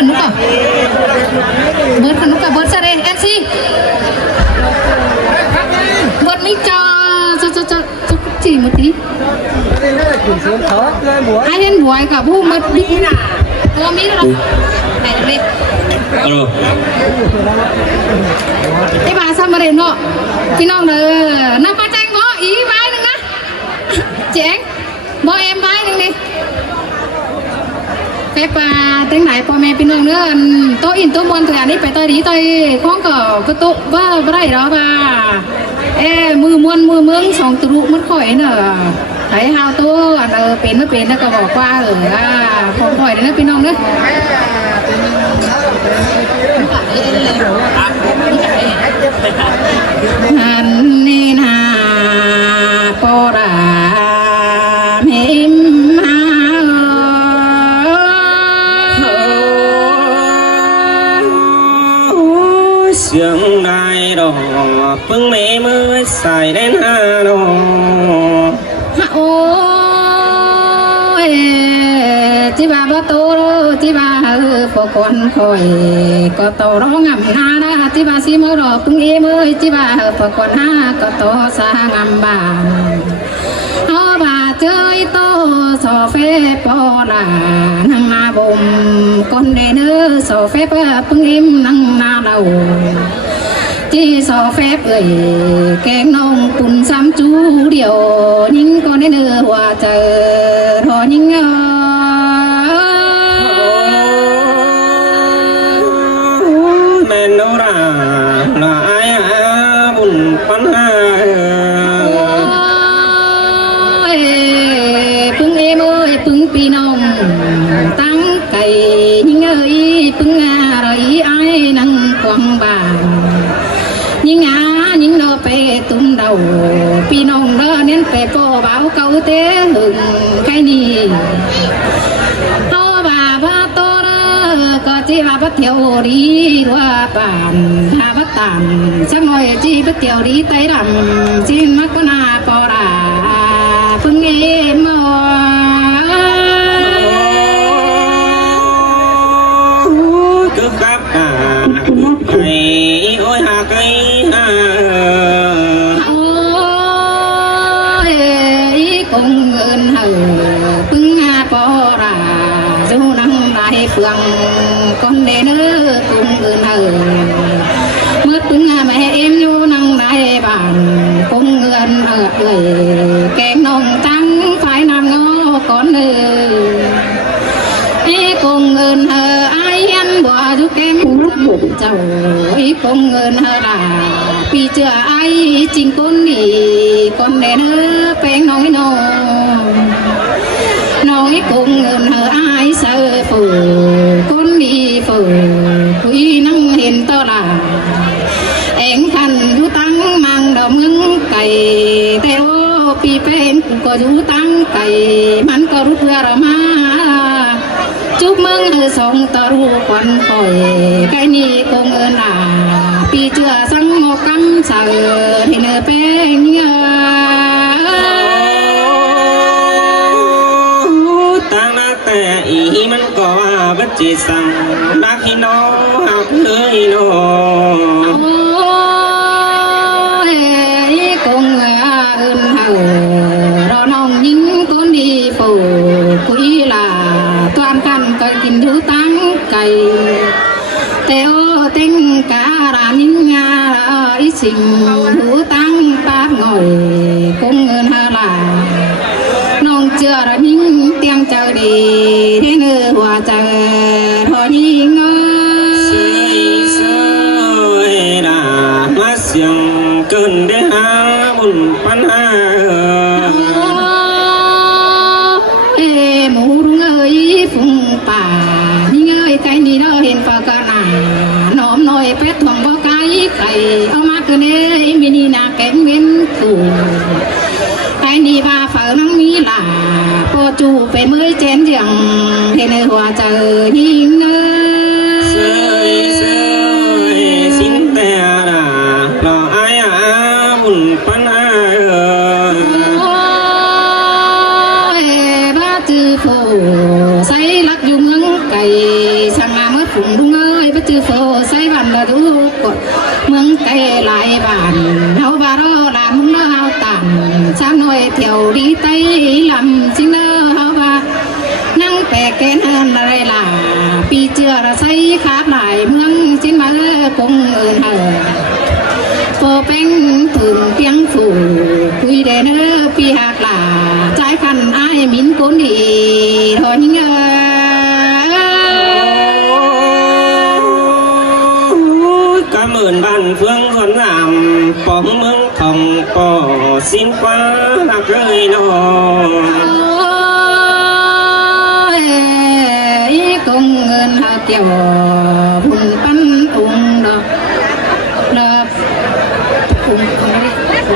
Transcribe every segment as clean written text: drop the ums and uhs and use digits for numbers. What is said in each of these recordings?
ขึ้นนุกกับเบิร์ดขึ้นนุกกับเบิร์ดซะเลยเอฟซีเบิร์ดนี่จะจีมาทีให้เห็นบวยกับผู้มัดดิน่ะตัวมีหรอไหนเลยไอ้บ้าซ้ำมาเด่นเนาะพี่น้องเด้อน้าป้าแจ้งบ่อีไม้หนึ่งนะเจ๋งบ่เอ็มไม้หนึ่งดิไปป่าตั้งไหนพ่อแม่พี่น้องเด้อโตอินโตมวนตัวอันนี้ไปต่อยดีต่อยข้องก็โตว่าไรหรอป่ามือมวนมือเมืองสองตรุมันข่อยเนอะไอ้ฮาวตัวเป็นไม่เป็นแล้วก็บอกว่าพอข่อยนะพี่น้องเด้อฮันนี่นาปอราเมมมาเสียงได้ดอกพึ่งไม่เมื่อใส่ได้หน้าดอกโอ้ยจีบาบโตจีบาปกวนคอยก็โตร้องงำนานะจีบาซีมรอพึ่งเอเมยจีบาปกวนหาก็โตสางำบานเอาบาเจยโตสอเฟปอลานังนาบ่มคนเดเนอสอเฟปพึ่งเอ็มนังนาเราจีสอเฟบแกงน้องปุ่นซ้ำจูเดียวยิ่งก็ได้เนื้อหัวเจอทอยิ่งแม่นราลายบุญปัญหาพึ่งพึ่งปีน้องตั้งไก่ยิ่งพึ่งอะไรไอ้นั่งกวางบ่ายิ่งยิ่งเราไปตุ้มเดาพี่น้องเดินเน้นไปโป้เบาเกาเตะหึงใครนี่เอาบ่าบ่าโตก็จีบบ่เที่ยวดีว่าป่านหาบ่ตามสักหน่อยจีบ่เที่ยวดีไตดำจีมักก็น่าปอราพึ่งเอ็มcứ cắp hay ôi hà cây ôi cùng ơn hờพึ่งปอราdu năng đại phượng con đê nữ cùng ơn hờ mấtพึ่งmẹ em du năng đại bản cùng ơn hờ kẹn nồng trắng phải nam ngô con nữ cùng ơn hờ ai ăn bỏ du kem cháu cùng ơn hờ đà vì chưa ai chính con nỉ con đẻ nơ phèn nói cùng ơn hờ ai sợ phù con đi phù quý năng hiền to là em thành du tăng mang đồng ngưng cày theo pi pen có du tăng cày man có rút ra mà chúc mừng song taru quan khỏi cái ni công ơn pi chưa sang ngọc cắm sờ thì nợ pen tăng na tè ýมันก็bất chỉ sang bác khi nó học lưới nó công ơn hờ rồi nong những con đi phù quý là toàn căn coi kinh thứ tăng cày theo tên cả ra những nhà ý sinh thứ tăng bác ngồi công ơn hờ là nong chưa ra những tiếng chờ đi thế nữa hòa chờ thôi nhìn sơi đã mắt xiềng cơn để há buồn pan ha mù đúng ơi phùngป่านี่เอ้ยไก่นี่เราเห็นปากกาหนาหนอมหน่อยเป็ดทองบ่ไก่ไก่เอามาคืนนี้มินีนาแกงเว้นตู่ไก่นี่ว่าเฝ้านังมีหล่าพอจูไปเมื่อเจนเจียงเห็นหัวเจอยิงเอ้ยxin tè đã lo ai buồn pan ha phùng đúng ơi bất chư phô say bàn là đủ cột mương cây lại bàn hậu bà đó làm mương nó hao tàn sao nói thiểu đi tây làm xin nó hậu bà năng bè kén hơn đây là pi chưa là say khác lại mương xin mà cùng ơn hờ phô bánh thường tiếng phủ quy đề nó pi hạt là trái khăn ai mín cố đi thôi nhưng cảm ơn ban phương còn làm bóng mương thòng cỏ xin quá hạt rơi nó cùng ơn hạt kiểu vùng bắn ung đó đó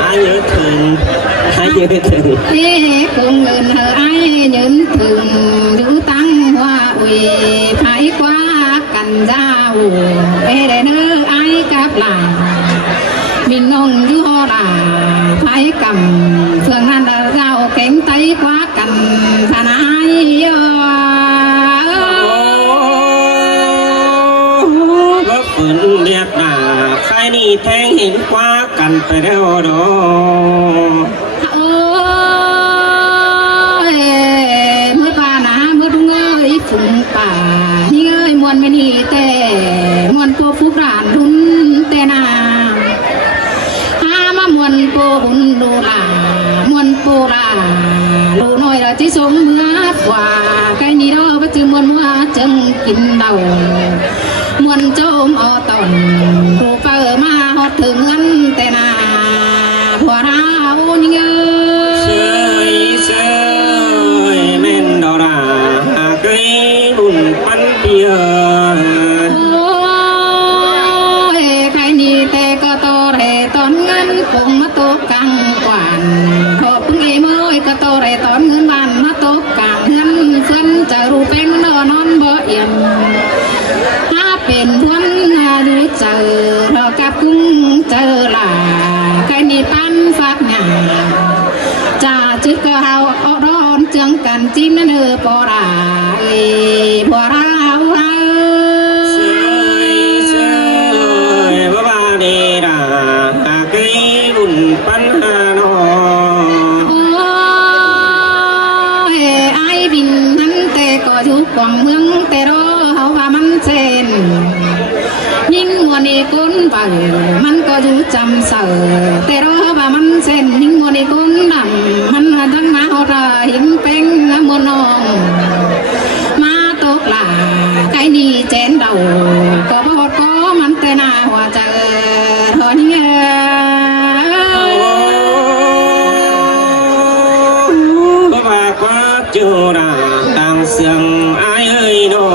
ai nhớ thường thế cùng ơn hờ ai nhớ thường giữ tăng hoa ủy phải qua cần ra hồ để nơi ai cáp lại mình nông như ho là phải cầm phương nan là giao cánh tay quá cần thà ai góp phần đẹp là khai đi thanh hình quá cần phải đeo đó ôi mới bà ná mới đúng ơi phụng bà như ơi muôn bên hi tê muôn cô phúc đàn đun tê na ha mà muôn cô bún đồ là muôn cô là đồ nói là chỉ sống mưa quả cái gì đó bất cứ muôn mưa chân kín đầu muôn trôm ở tòn đồ phở mà hót thường ăn tê na hòa ra ô như sơi men đỏ đà cây bùn bắn bia ôi cái ni tê có to để tón ngân cùng mắt tốt căng quản hộp nghe môi có to để tón ngân bàn mắt tốt căng ngân phân chờ ru pen nó non bơ yên haเป็นพวนดูเจอเรากับกุ้งเจอล่ะใครนี่ปั้นฟักหนาจ่าจึกก็เฮาเอาร้อนเจียงกันจิ้มนั่นปอราบัวราเฮา sơi bá ba đề đà cây bùn bắn hà nó โอ้ยไอ้บินนั้นแต่ก็อยู่กว่างเมืองแต่รอเฮาว่ามันเซนยิ่งมัวนี่ก้นไปมันก็อยู่จำเสอแต่รอว่ามันเซนยิ่งมัวนี่ก้นดำมันทั้งมาเอาราหินเป็งมัวน้องมาตกหลาไก่นี่เจนเดาก็พอดก็มันแต่หน้าหัวเจอทอนเงย bá ba quá chưa đà đang sương ai ơi nó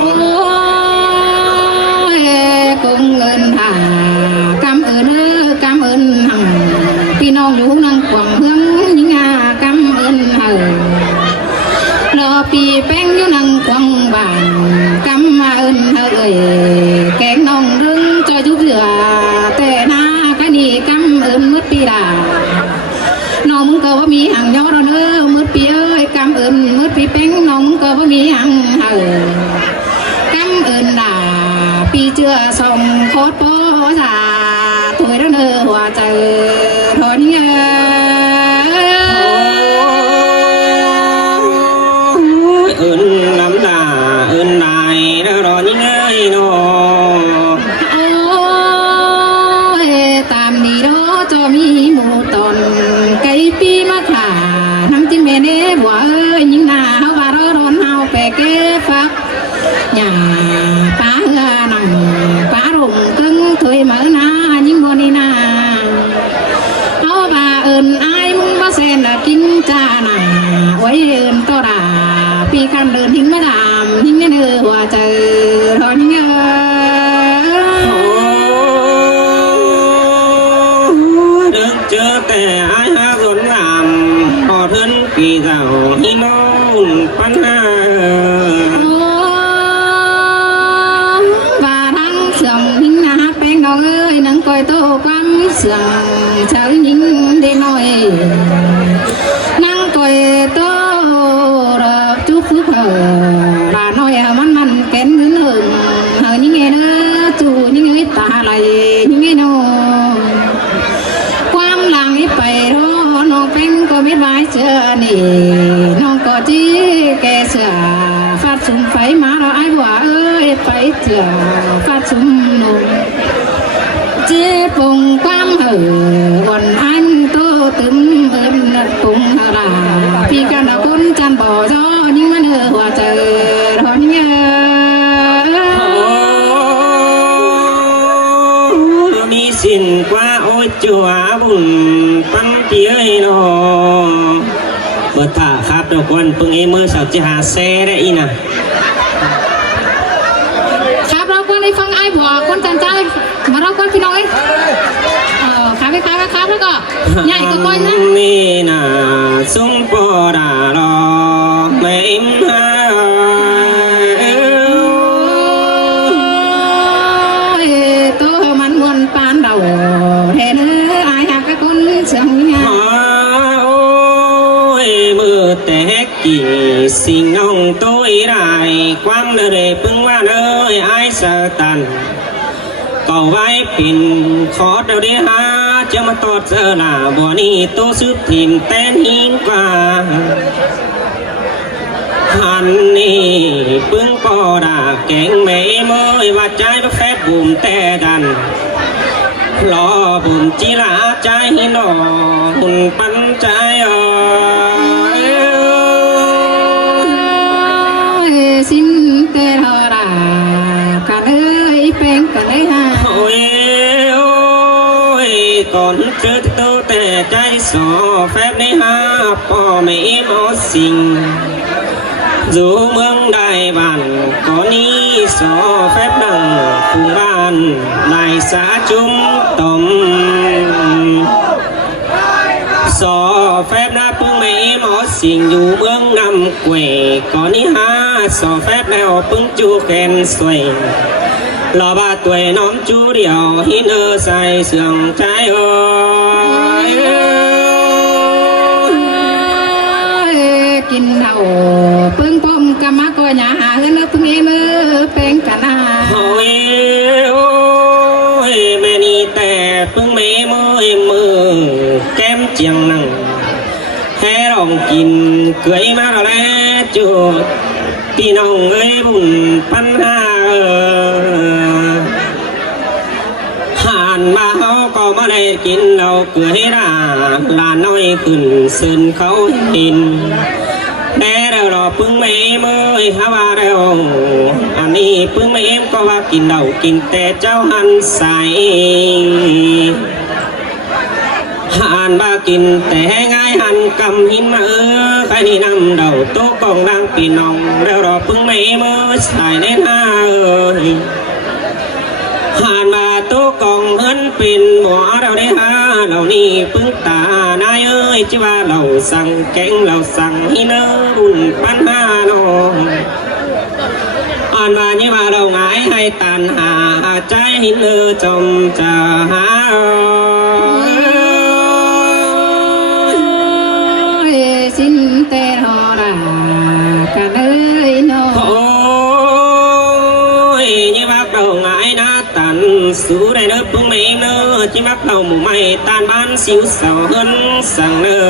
โอ้ยคงเงินหากำเอินกำเอินหังพี่น้องอยู่นั่งกว่างเมืองยิงกำเอินเฮารอปีแป้งอยู่นั่งกว่างบ้านกำมาเอินเฮแกงน้องรึงจอยจุบเหลือแต่หน้าก็นี่กำเอินมืดปีดาน้องมึงก็ว่ามีหังยอดเนอมืดปีเอ้ยกำเอินมืดปีแป้งน้องก็ว่ามีหังเฮcắm ơn là pi chưa xong khót bó già tuổi đó nơ hòa trời thôi nhớ ơn lắm là ơn này đó đó những ơi nó ôi tạm đi đó cho mi mù tòn cây pi mắc hà năm chim mẹ nế bùa ơi những nào và đó đón hao bè kế pháp nhà phá nằm phá rụng cưng thôi mở na những con đi na áo bà ơn ai muốn bắt sen là kinh cha nà quấy ơn to đà pi can đơn hình mới làm hình nên hư hòa trời thôi nhớ được chưa kẻ ai ha dồn làm họ thân kỳ giàu hi môn pan ha và đang sườn hình na pen nó ơi nắng coi tô quăng sườn cháu nhìn đi nói nắng coi tô chúc phúc hờ là nói man man kén hứng hừng ยังไงโนความหลังนี้ไปรอน้องเป็นก็ไม่ไว้เจอนี่น้องก็จีแกเสือฟาดสุ่มไฟมาเราไอ้บัวเอ้ยไปเจอฟาดสุ่มหนุ่มเจ๊ปงความเหือวันอันโตตึมเอิมนัดปงหราพี่กันดาคนจันบ่อจอยิ่งมันเหือหัวเจอรอนเงอมีสิ่งกว่าโอ้ยจัวบุญปังเตี้ยเนาะเปิดท่าครับทุกคนปึงเอเมื่อสาวจะหาเซได้อีน่ะครับเราควรได้ฟังไอ้บัวคนจันใจมาเราควรพี่น้องครับแล้วก็ใหญ่ตัวก้อยนะนี่น่ะสุงปอดารอไม่อิ่มหาตัวมันวนปานเราเห็นไอ้หักคนเสียงงาโอ้ยมือแต่กี่สิ่งน้องตัวได้ความเลยพึ่งว่าเลยไอ้สตันก็ไว้ปิ่นขอเดี๋ยวนี้ฮะจะมาตอดเจอหน้าบัวนี้ตัวซื้อถิ่นเต้นหิงกว่าหันนี่ปึ้งปอดาแกงไม่เมยว่าใจประแฟบบุ่มแต่ดันรอบุ่มจีลาใจหนอหุ่นปันใจสิ้นเตหรากันเอ้ยเป็นกันเลยฮะโอ้ยก่อนเจอตัวแต่ใจสอแฟบในหาพ่อไม่มอสิ่งdù mương đại bản có ní so phép đằng cùng ban lại xã chúng tổng so phép đã phương mấy mó xin dù mương nằm quẻ có ní ha so phép đeo phương chu khen xuôi lò ba tuổi nóm chú điều hít ơ say sườn trái ơiกินเหล้าปึ้งป้อมกะมะก็หยาหาเงินปึ้งเอมือเป็นกันนาโอ้ยแม่นี่แต่ปึ้งเมมือแก้มเจียงนั่งแค่ลองกินเกยมาแล้วจุดพี่น้องเอ้ยบุญปัญหาหันมาเขาก็มาได้กินเราเกยด่าลานน้อยขึ้นซึนเขากินแต่เรารอปึ้งไม่เมื่อยฮาวาเราอันนี้ปึ้งไม่เอ็มก็ว่ากินเรากินแต่เจ้าหันใสหันมากินแต่ง่ายหันกำหินมาใครนี่นำเราโต๊ะกองดังปีน้องแล้วรอปึ้งไม่เมื่อยใส่ในหน้าหันมาโต๊ะกองเฮินเป็นหมอเราได้ฮะเรานี่ปึ้งตานายเอ้ยจิว่าเราสั่งแกงเราสั่งให้เนื้อบุญปัญหาโนอ่อนมานี่ว่าเราหงายให้ตันหาใจให้เนื้อจมจะหาสิ้นเตหรากันเอ้ยโนโอ้ยนี่ว่าเราหงายนะตันสู้ได้เนื้อปึ้งไม่เนื้อจิมักเราหมู่ไม่ตานบ้านสิวเสาเฮินสั่งเนื้อ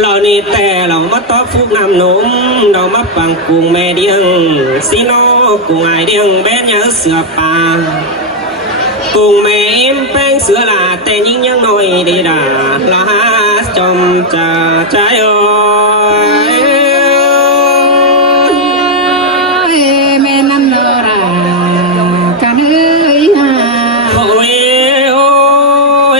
เรานี่แต่เรามาต้อฟุกน้ำนมเรามาปังกุ้งแม่เดียงสีโนกุ้งไอเดียงแบนยาเสือป่ากุ้งแม่เอ็มแป้งเสือลาแต่ยิ่งยังน้อยดีด่าเราหาจอมจะใจอ่อยแม่นั่นรากันเอ้ยโอ้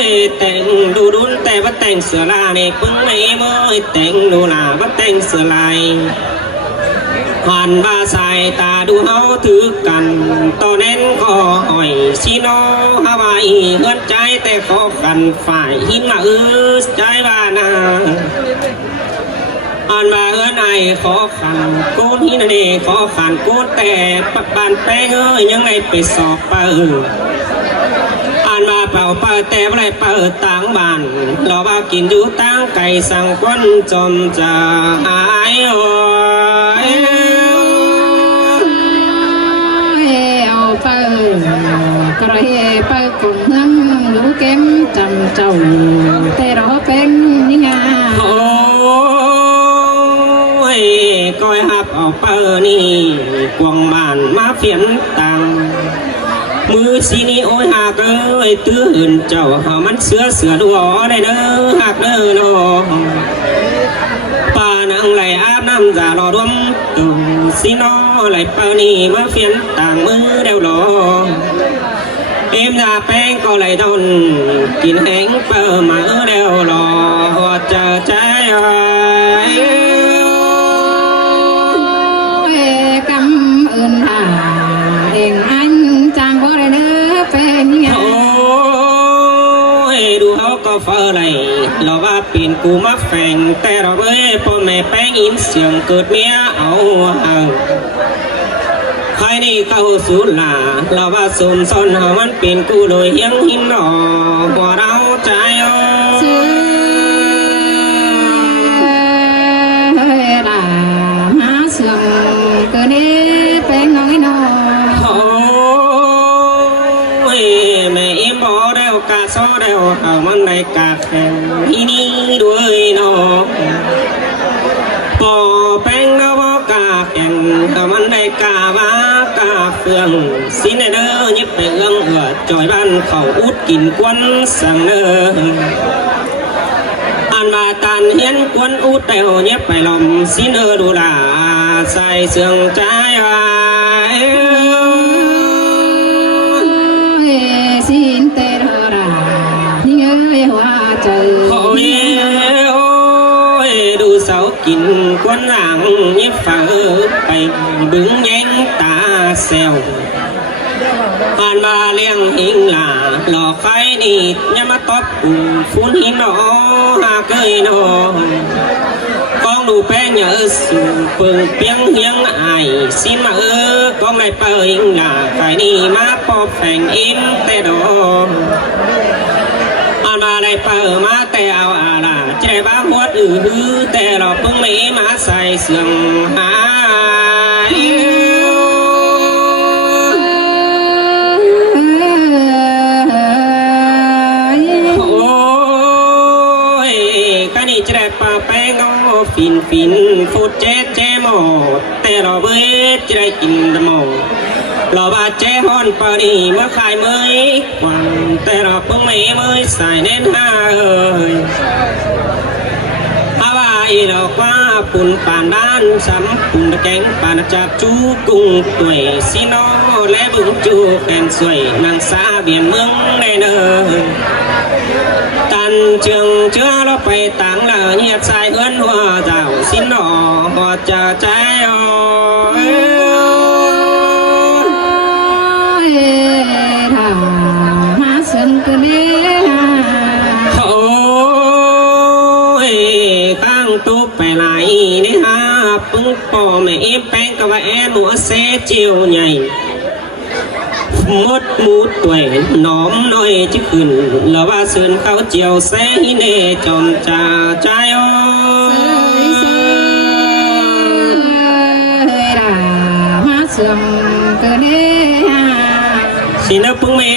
ยแต่งดูดุนแต่ว่าแต่งเสือลาเนี่ยปึ้งไม่เมื่อยแต่งดูลาว่าแต่งเสือลายหันว่าสายตาดูเฮาถือกันตอนนั้นก็อ่อยซีโนฮาวายเงินใจแต่ขอกันฝ่ายหินมาใจว่านาอ่านมาเอื้อนไอขอขันโกนหินเดขอขันโกนแต่ปักบานแป้งเอ้ยยังไงไปสอบเปิดอ่านมาเป่าเปิดแต่อะไรเปิดต่างบ้านเราว่ากินอยู่ตั้งไก่สั่งก้นจมจะหายโอ้ยเอาไป ก็เลยไปcùng hương lũ kém trầm trầu tê đó bên đi nga โอ้ยก้อยหับออกเปิดนี่กวงบ้านมาเพียนตังมือสีนี้โอ้ยหักเอ้ยตื้ออื่นเจ้าหามันเสือดูอ๋อได้เด้อหักเด้อน้องป่านังไหลอาบน้ำจ่ารอรวมตุ่มสีน้อไหลเปิดนี่มาเพียนต่างมือเดียวรอเอ็มยาแป้งก็ไหลดนกินแห้งเปิดมาเดียวรอเจอใจcảm ơn hà em anh chàng có đây nữa bên nhà โอ้ยดูเขาก็เฟอไรเราว่าปีนกูมาแฝงแต่เราเอ้ยพ่อแม่แป้งอินเสียงเกิดเมียเอาห่างใครนี่เขาสูญลาเราว่าสูญซ่อนหามันปีนกูโดยเฮียงหินหนอหัวเราใจอ่อ là má sườn cơ đế bên nói nó โอ้ยแม่อิ่มบ่ได้วกาซ้อได้วเอามันได้กาแข่งที่นี่ด้วยเนาะปอแป้งแล้วบ่กาแข่งเอามันได้กาว่ากาเฟืองสิเด้อยิบไปเอื้องเอือจอยบ้านเขาอุดกินกวนสั่งเด้ออันมาตันเห็นกวนอุดแต่วเย็บไปลมสิเด้อดูลาใส่เสื่องใจไว้ xin tê rơ ra nhưng ơi hoa trời โอ้ยโอ้ยดูเสากินกวนหลังยิบฝ่าไปบึงแย้งตาแซวผ่านมาเลี้ยงหิงหลาหลอกใครนี่อย่ามาตบกูฟุ้นหินหนอหาเกยหนอกองดูแป้งเยอะสูเปิงเปียงเฮียงอายสิมากองในเปิงหลาใครนี่มาปอบแฝงอิ่มแต่ดอกเอามาได้เปิดมาแต่เอาอะไรใจบ้าหัวอือแต่เราเพิ่งไม่มาใส่เสื่องหาย โอ้ยกันนี่จะได้ปาแป้งเอาฟินฟูดเจ๊หมดแต่เราเว้ยจะได้กินดมอเราบาดเจ๊ฮอนปาดีเมื่อขายเมื่อยกวันแต่เราเพิ่งไม่เมื่อยใส่แน่นห้าเอ้ยอาว่าอีเราว่าปุ่นป่านด้านซ้ำปุ่นตะแกงป่านจากจูกุ้งตัวยซีโนและบึงจูแกงสวยนางสาเบียนเมืองในเนยตันเชิงเชื่อเราไปต่างละเงียบสายเอื้อนหัวเจ้าสินหนอหัวจะใจอ่อน má sườn cơ đế โอ้ยข้างตุ๊บไปไหลนี่ฮะปึ้งปอแม่เอ็มแป้งกับว่าแอนหัวเสเจียวใหญ่มดมูดตัวหนอมน้อยจะขึ้นแล้วว่าเสือนเขาเจียวเสเนจอมจ่าใจอ่อน là má sườn cơ đế สินะปึ้งแม่